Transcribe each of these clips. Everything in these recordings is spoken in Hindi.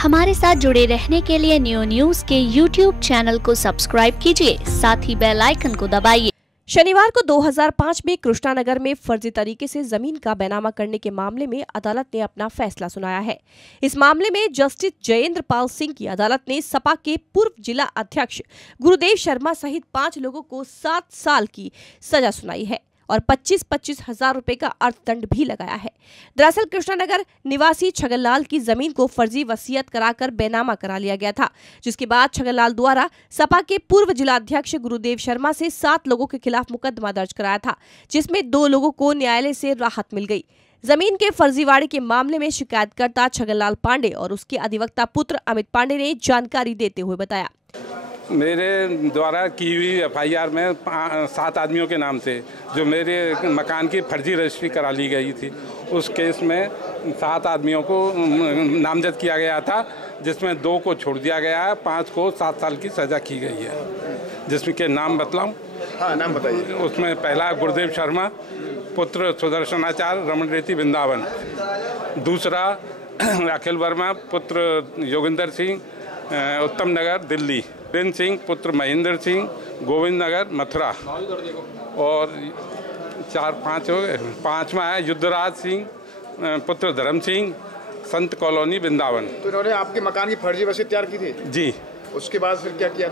हमारे साथ जुड़े रहने के लिए न्यूज़ के YouTube चैनल को सब्सक्राइब कीजिए, साथ ही बेल आइकन को दबाइए। शनिवार को 2005 में कृष्णानगर में फर्जी तरीके से जमीन का बैनामा करने के मामले में अदालत ने अपना फैसला सुनाया है। इस मामले में जस्टिस जयेंद्र पाल सिंह की अदालत ने सपा के पूर्व जिला अध्यक्ष गुरुदेव शर्मा सहित 5 लोगों को 7 साल की सजा सुनाई है और 25-25 हजार रुपए का अर्थदंड भी लगाया है। दरअसल कृष्णानगर निवासी छगनलाल की जमीन को फर्जी वसीयत कराकर बेनामा करा लिया गया था, जिसके बाद छगनलाल द्वारा सपा के पूर्व जिलाध्यक्ष गुरुदेव शर्मा से 7 लोगों के खिलाफ मुकदमा दर्ज कराया था, जिसमें 2 लोगों को न्यायालय से राहत मिल गई। जमीन के फर्जीवाड़े के मामले में शिकायतकर्ता छगनलाल पांडे और उसके अधिवक्ता पुत्र अमित पांडे ने जानकारी देते हुए बताया। मेरे द्वारा की हुई FIR में 7 आदमियों के नाम से जो मेरे मकान की फर्जी रजिस्ट्री करा ली गई थी, उस केस में 7 आदमियों को नामजद किया गया था, जिसमें 2 को छोड़ दिया गया है, 5 को 7 साल की सज़ा की गई है। जिसमें के नाम बतलाऊं? हाँ, नाम बताइए। उसमें पहला गुरुदेव शर्मा पुत्र सुदर्शनाचार्य रमन रेती वृंदावन, दूसरा अखिल वर्मा पुत्र योगिंदर सिंह उत्तम नगर दिल्ली, वीरेंद्र सिंह पुत्र महेंद्र सिंह गोविंद नगर मथुरा, और 4-5 हो गए। 5वां है युद्धराज सिंह पुत्र धर्म सिंह संत कॉलोनी वृंदावन। तो इन्होंने आपके मकान की फर्जी वसीयत तैयार की थी? जी। उसके बाद फिर क्या किया?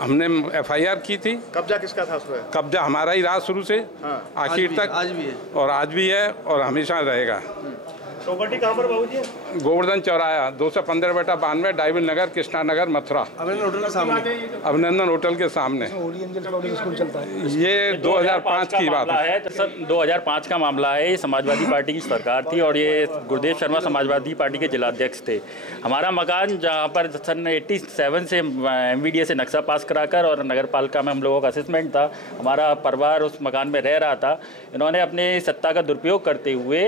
हमने FIR की थी। कब्जा किसका था उसमें? कब्जा हमारा ही रहा शुरू से आखिर तक, आज भी है और आज भी है और हमेशा रहेगा। प्रॉपर्टी कहाँ पर बाबूजी? गोवर्धन चौराहा 215/92 डाइविल नगर कृष्णानगर मथुरा, अभिनंदन होटल के सामने। अभिनंदन होटल के सामने। ये 2005 की बात है। सर 2005 का मामला है। ये समाजवादी पार्टी की सरकार थी और ये गुरुदेव शर्मा समाजवादी पार्टी के जिलाध्यक्ष थे। हमारा मकान जहाँ पर सन 87 से MVDA से नक्शा पास कराकर और नगर पालिका में हम लोगों का असेसमेंट था, हमारा परिवार उस मकान में रह रहा था। इन्होंने अपने सत्ता का दुरुपयोग करते हुए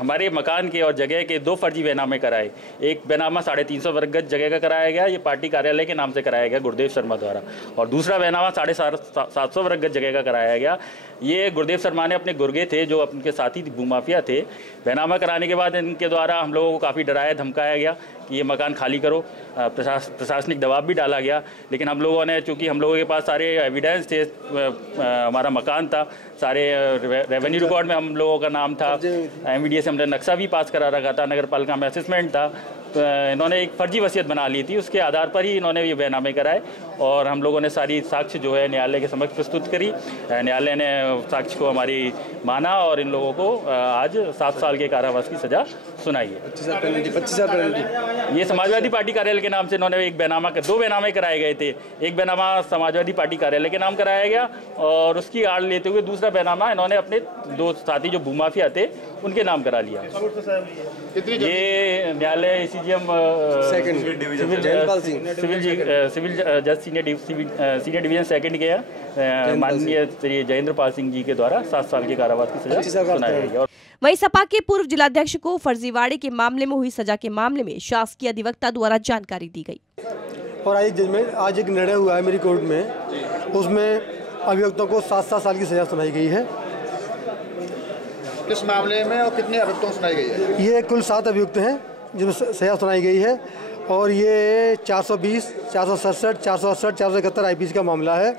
हमारे मकान के और जगह के 2 फर्जी बैनामे कराए। एक बैनामा 350 वर्ग गज जगह का कराया गया, ये पार्टी कार्यालय के नाम से कराया गया गुरुदेव शर्मा द्वारा, और दूसरा बैनामा 750 वर्ग गज जगह का कराया गया। ये गुरुदेव शर्मा ने अपने गुर्गे थे जो उनके साथी भूमाफिया थे। बैनामा कराने के बाद इनके द्वारा हम लोगों को काफ़ी डराया धमकाया गया कि ये मकान खाली करो, प्रशासनिक दबाव भी डाला गया। लेकिन हम लोगों ने, चूँकि हम लोगों के पास सारे एविडेंस थे, हमारा मकान था, सारे रेवेन्यू रिकॉर्ड में हम लोगों का नाम था, MVDA से हमने नक्शा भी पास करा रखा था, नगर पालिका में असेसमेंट था, तो इन्होंने एक फर्जी वसीयत बना ली थी। उसके आधार पर ही इन्होंने ये बैनामे कराए और हम लोगों ने सारी साक्ष्य जो है न्यायालय के समक्ष प्रस्तुत करी। न्यायालय ने साक्ष्य को हमारी माना और इन लोगों को आज 7 साल के कारावास की सजा सुनाई है। 25 हजार पेनल्टी। ये समाजवादी पार्टी कार्यालय के नाम से इन्होंने एक बैनामा 2 बैनामे कराए गए थे। एक बैनामा समाजवादी पार्टी कार्यालय के नाम कराया गया और उसकी आड़ लेते हुए दूसरा बैनामा इन्होंने अपने 2 साथी जो भूमाफिया थे उनके नाम करा लिया। ये न्यायालय CGM सिविल जज सीनियर डिवीजन 2 के माननीय श्री जयेंद्र पाल सिंह जी के द्वारा 7 साल के कारावास की सजा सुनाई गई। वहीं सपा के पूर्व जिलाध्यक्ष को फर्जीवाड़े के मामले में हुई सजा के मामले में शासकीय अधिवक्ता द्वारा जानकारी दी गई। और आज एक निर्णय हुआ है मेरी कोर्ट में, उसमें अभियुक्तों को 7 साल की सजा सुनाई गई है। किस मामले में और कितने अभियुक्तों को सुनाई गई है? ये कुल 7 अभियुक्त हैं जिन्हें सजा सुनाई गई है, और ये 420, 467, 468, 471 IPC का मामला है।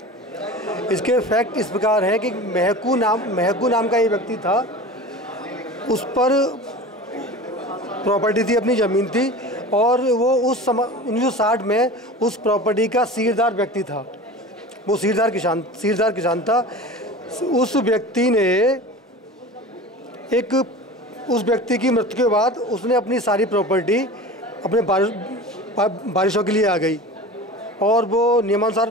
इसके फैक्ट इस प्रकार हैं कि महकू नाम का ये व्यक्ति था, उस पर प्रॉपर्टी थी, अपनी ज़मीन थी, और वो उस समय 1960 में उस प्रॉपर्टी का सीरदार व्यक्ति था। वो सीरदार किसान था। उस व्यक्ति ने उस व्यक्ति की मृत्यु के बाद उसने अपनी सारी प्रॉपर्टी अपने बारिशों के लिए आ गई, और वो नियमानुसार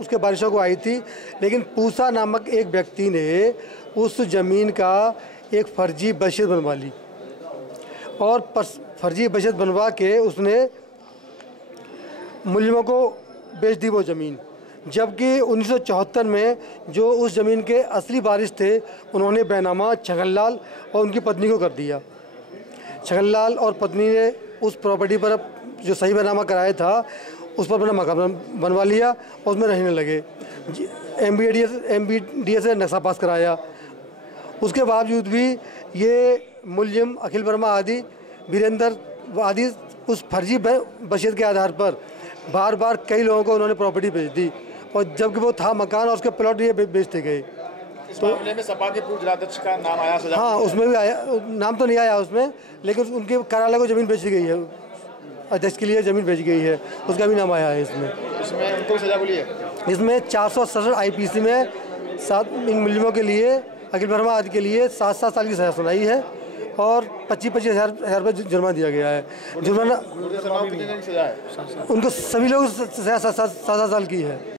उसके बारिशों को आई थी। लेकिन पूसा नामक एक व्यक्ति ने उस ज़मीन का एक फर्जी वसीयत बनवा ली, और फर्जी वसीयत बनवा के उसने मुल्जिमों को बेच दी वो ज़मीन। जबकि 1974 में जो उस ज़मीन के असली वारिस थे, उन्होंने बैनामा छगनलाल और उनकी पत्नी को कर दिया। छगनलाल और पत्नी ने उस प्रॉपर्टी पर जो सही बैनामा कराया था उस पर अपना मकान बनवा लिया और उसमें रहने लगे। MVDA से नक्शा पास कराया। उसके बावजूद भी ये मुल्जिम अखिल वर्मा आदि वीरेंद्र आदि उस फर्जी वसीयत के आधार पर बार बार कई लोगों को उन्होंने प्रॉपर्टी बेच दी, और जबकि वो था मकान और उसके प्लॉट ये बेचते गए। इस मामले में सपा के पूर्व जिलाध्यक्ष का नाम आया सजा? हाँ, उसमें भी आया, नाम तो नहीं आया उसमें, लेकिन उनके कार्यालय को ज़मीन बेची गई है, अध्यक्ष के लिए ज़मीन बेची गई है, उसका भी नाम आया है इसमें। इसमें उनको सजा मिली है? इसमें 467 IPC में 7 इन मुलजिमों के लिए, अखिल वर्मा आदि के लिए 7-7 साल की सजा सुनाई है और 25-25 हज़ार रुपये जुर्माना दिया गया है। जुर्माना कितने दिन की सजा है? उनको सभी लोग सजा 7-7 साल की है।